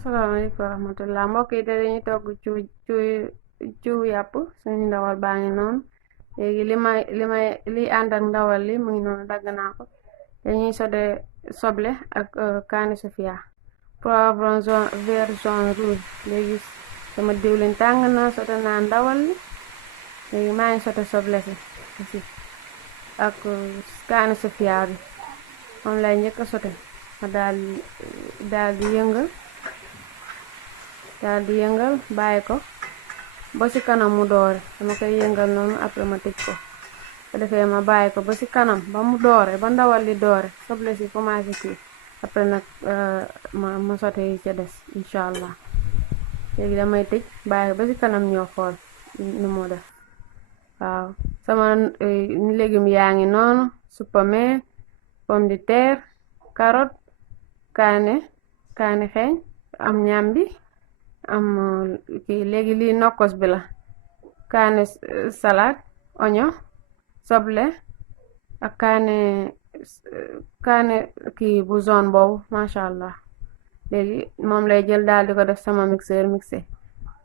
Asalaamaaleykum wa rahmatullah mbokk yi te dañuy togg cuw yàpp suñu ndawal baa ngi noonu. Léegi li ànd ak ndawal li mu ngi noonu, dagg naa ko. Dañuy sote soble ak kaani sofia, poivron vert jaune rouge. Léegi sama diwlin tàng na, sote naa ndawal li. Léegi maa ngi sote soble si aussi ak kaani sofia bi, moom lay njëkk a sote. Ma daal di yëngal bàyyi ko ba ci kanam mu doore. Dama koy yëngal noonu, après ma tëj ko. Ko defee ma bàyyi ko ba ci kanam ba mu doore, ba ndawal li doore, soble si commencé kii. Après nag ma sote yi ca des incha allah. Léegi damay tëj bàyyi ba ci kanam ñoo xool nu mu def. Waaw, sama légumes yaa ngi noonu: supame, pomme de terre, carotte, kaane xeeñ, am ñambi, am kii. Léegi lii nokkos bi la: kaane salade, oignon, soble ak kaane kii bu zone boobu, masha allah. Léegi moom lay jël daal di ko def sama mixeur mixé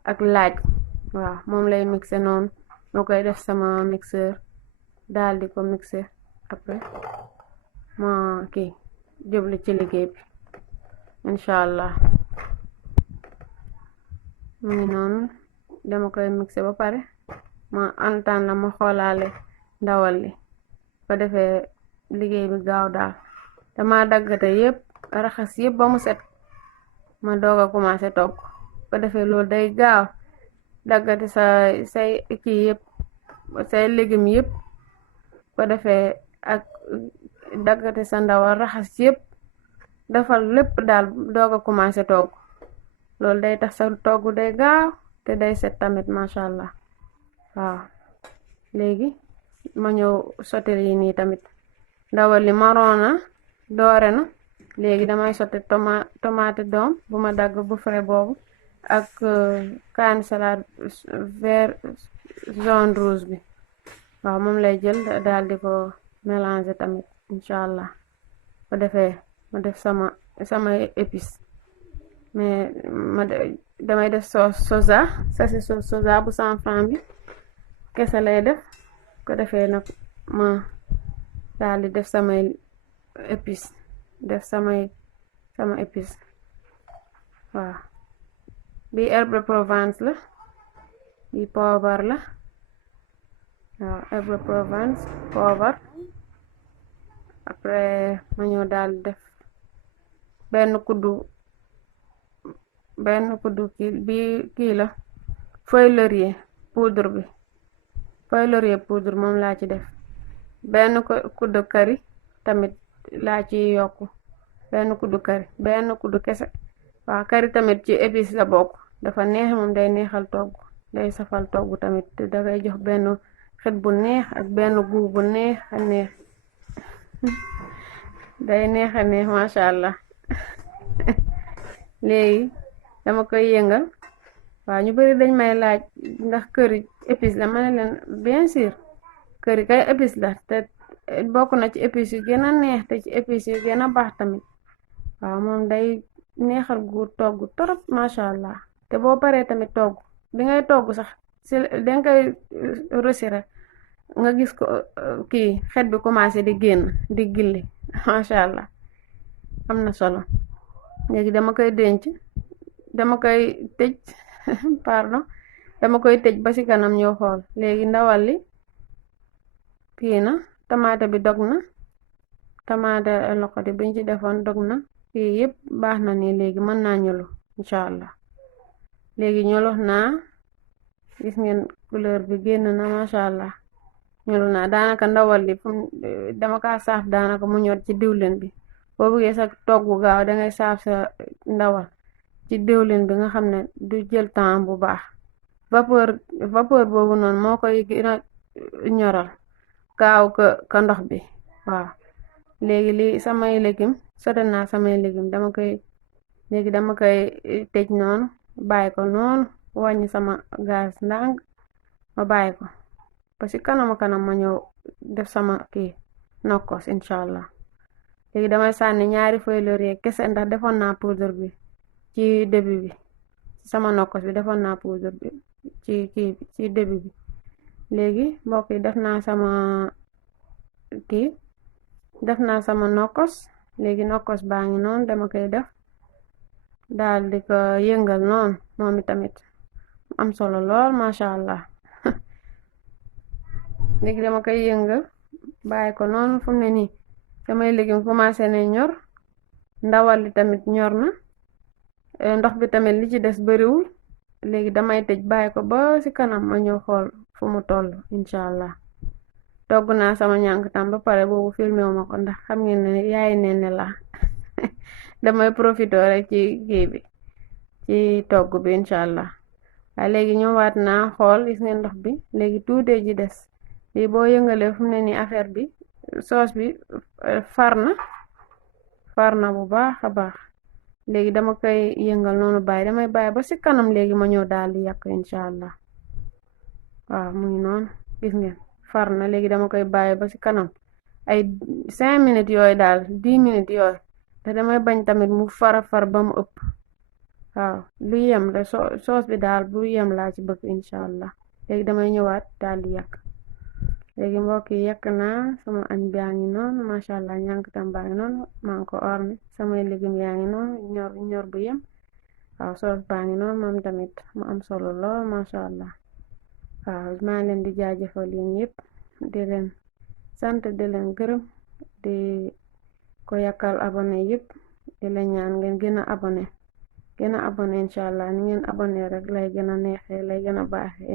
ak laaj. Waaw, moom lay mixé noonu, moo koy def sama mixeur daal di ko mixé. Après ma kii jublu ci liggéey bi incha allah. mu ngi noonu, dama koy mixé ba pare ma antaan la ma xoolaale ndawal li. ko defee liggéey bi gaaw daal. Dama daggate yépp, raxas yépp ba mu set, ma doog a commencé togg. ko defee loolu day gaaw. Daggate say kii yépp, say légumes yépp. ko defee ak daggate sa ndawal, raxas yépp, defal lépp daal doog a commencé togg. Loolu day tax sa togg day gaaw te day set tamit, masha allah. Waaw, léegi ma ñëw sote yi nii tamit. Ndawal li marron na, doore na. Léegi damay sote tomate doom bu ma dagg bu frais boobu, ak kaani salade vert jaune rouge bi. Waaw, moom lay jël daal di ko mélanger tamit incha allah. ko defee ma def sama épice. Mais damay def sauce soja, sasi sauce soja bu 100 francs bi kese lay def. ko defee nag ma daal di def samay épice, sama épice. waaw, bi herbe de Provence la, bi poobar la. waaw, herbe de Provence, poobar. Après ma ñëw daal di def benn kuddu kii la feuille laurier poudre bi. feuille laurier poudre moom laa ci def. benn kuddu kari tamit laa ci yokku. benn kuddu kese. waaw, kari tamit ci épice la bokk. dafa neex, moom day neexal togg, day safal togg tamit, te dafay jox benn xet bu neex ak benn goût bu neex a neex. day neex a neex, masha allah. léegi dama koy yëngal. waaw, ñu bari dañ may laaj ndax këri épice la. ma ne leen bien sûr, këri kay épice la, te bokk na ci épice yu gën a neex, te ci épice yu gën a baax tamit. waaw, moom day neexal gu togg torop, masha allah. te boo paree tamit togg bi ngay togg sax si danga koy resiré, nga gis ko kii xet bi commencé di génn, di gilli, masha allah. am na solo. léegi dama koy tëj pardon, dama koy tëj ba ci kanam ñoo xool. léegi ndawal li kii na, tamaate bi dog na, tamaate loxoti biñ ci defoon dog na. kii yépp baax na ni. léegi mën naa ñulu incha allah. léegi ñulu naa, gis ngeen couleur bi génn na, masha allah. ñulu naa daanaka ndawal li dama kaa saaf daanaka mu ñor ci diwlin bi. boo bëggee sa togg gaaw dangay saaf sa ndawal ci diwlin bi, nga xam ne du jël temps bu baax. vapeur boobu noonu moo koy gën a ñoral gaaw ka ndox bi. waaw, léegi li samay légumes sote naa samay légumes. dama koy tëj noonu, bàyyi ko noonu, wàññi sama gaz ndànk, ma bàyyi ko ba ci kanam ma ñëw def sama kii nokkos incha allah. léegi damay sànni ñaari feuille laurier kese, ndax defoon naa poudre bi ci début bi sama nokkos bi defoon naa poudre bi ci kii bi ci début bi léegi mbokk yi def naa sama nokkos léegi nokkos baa ngi noonu dama koy def daal di ko yëngal noonu moom tamit am solo lool masha Allah léegi dama koy yëngal bàyyi ko noonu fu mu ne nii samay légume commencé ne ñor ndawal li tamit ñor na ndox bi tamit li ci des bariwul léegi damay tëj bàyyi ko ba ci kanam ma ñëw xool fu mu toll insha Allah togg naa sama ñànktam ba pare boobu filmé wu ma ko ndax xam ngeen ne yaay nene la damay profité rek ci kii bi ci togg bi insha Allah waaye léegi ñëwaat naa xool gis ngeen ndox bi léegi tuuti ji des lii boo yëngalee fu mu ne nii affaire bi soos bi far na bu baax a baax léegi dama koy yëngal noonu damay bàyyi ba ci kanam léegi ma ñëw daal di yàq insha Allah waaw mu ngi noonu gis ngeen far na léegi dama koy bàyyi ba ci kanam ay 5 minutes yooyu daal 10 minutes yooyu te damay bañ tamit mu far ba mu ëpp waaw lu yem la soos bi daal bu yem laa ci bëgg insha Allah léegi damay ñëwaat daal di yàq léegi mbokk yi yàq naa sama añ baa ngi noonu masha Allah ñànktam baa ngi noonu maa ngi ko orne samay légumes yaa ngi noonu ñor bu yem waaw soos baa ngi noonu moom tamit mu am solo lool masha Allah waaw maa leen di jaajëfal yéen yépp di leen sant di leen gërëm di ko yàkkal abonné yépp di leen ñaan ngeen gën a abonné insha Allah ni ngeen abonné rek lay gën a neexee lay gën a baaxee